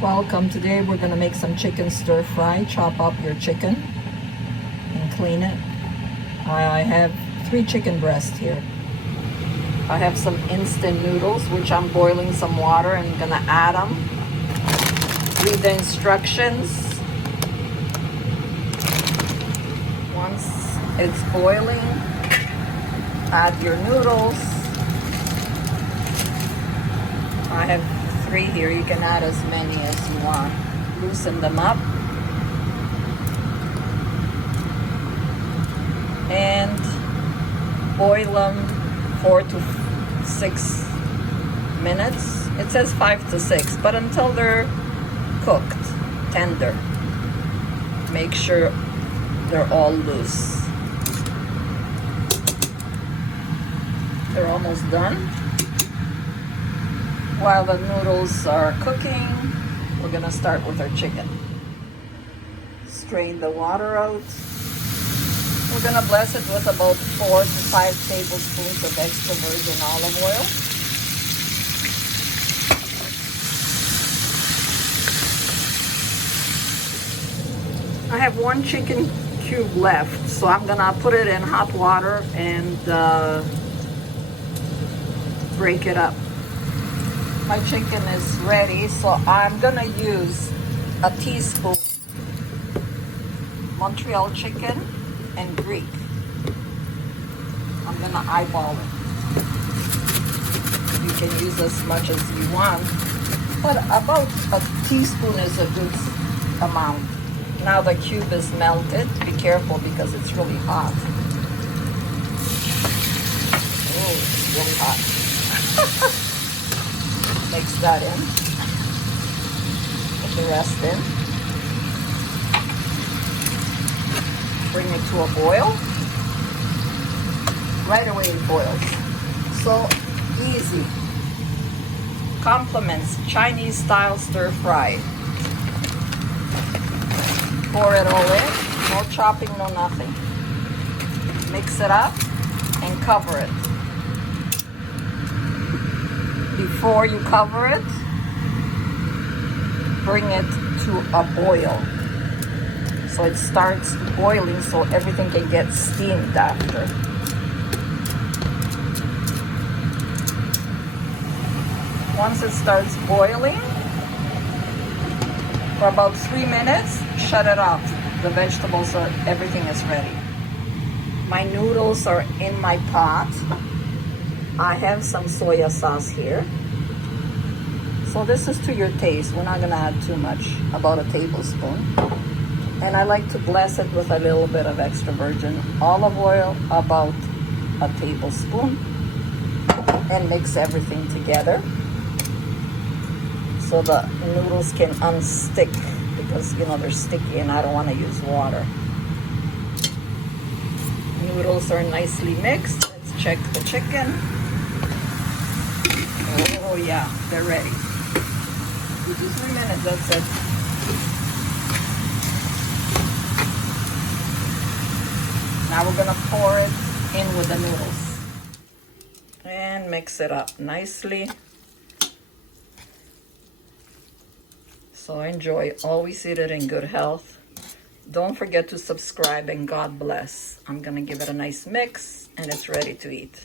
Welcome. Today we're going to make some chicken stir fry. Chop up your chicken and clean it. I have 3 chicken breasts here. I have some instant noodles, which I'm boiling some water and going to add them. Read the instructions. Once it's boiling, add your noodles. I have 3 here. You can add as many as you want. Loosen them up. And boil them 4 to 6 minutes. It says 5 to 6, but until they're cooked, tender. Make sure they're all loose. They're almost done. While the noodles are cooking, we're gonna start with our chicken. Strain the water out. We're gonna bless it with about 4 to 5 tablespoons of extra virgin olive oil. I have 1 chicken cube left, so I'm gonna put it in hot water and break it up. My chicken is ready, so I'm gonna use a teaspoon Montreal chicken and Greek. I'm gonna eyeball it. You can use as much as you want, but about a teaspoon is a good amount. Now the cube is melted. Be careful because it's really hot. Oh, it's really hot. Mix that in. Put the rest in. Bring it to a boil. Right away it boils. So easy. Compliments Chinese style stir fry. Pour it all in. No chopping, no nothing. Mix it up and cover it. Before you cover it, bring it to a boil. So it starts boiling so everything can get steamed after. Once it starts boiling, for about 3 minutes, shut it off. The vegetables are, everything is ready. My noodles are in my pot. I have some soya sauce here. So this is to your taste. We're not gonna add too much, about a tablespoon. And I like to bless it with a little bit of extra virgin olive oil, about a tablespoon. And mix everything together so the noodles can unstick, because you know they're sticky and I don't want to use water. Noodles are nicely mixed. Let's check the chicken. Oh yeah, they're ready. 2 to 3 minutes, that's it. Now we're gonna pour it in with the noodles. And mix it up nicely. So enjoy. Always eat it in good health. Don't forget to subscribe and God bless. I'm gonna give it a nice mix and it's ready to eat.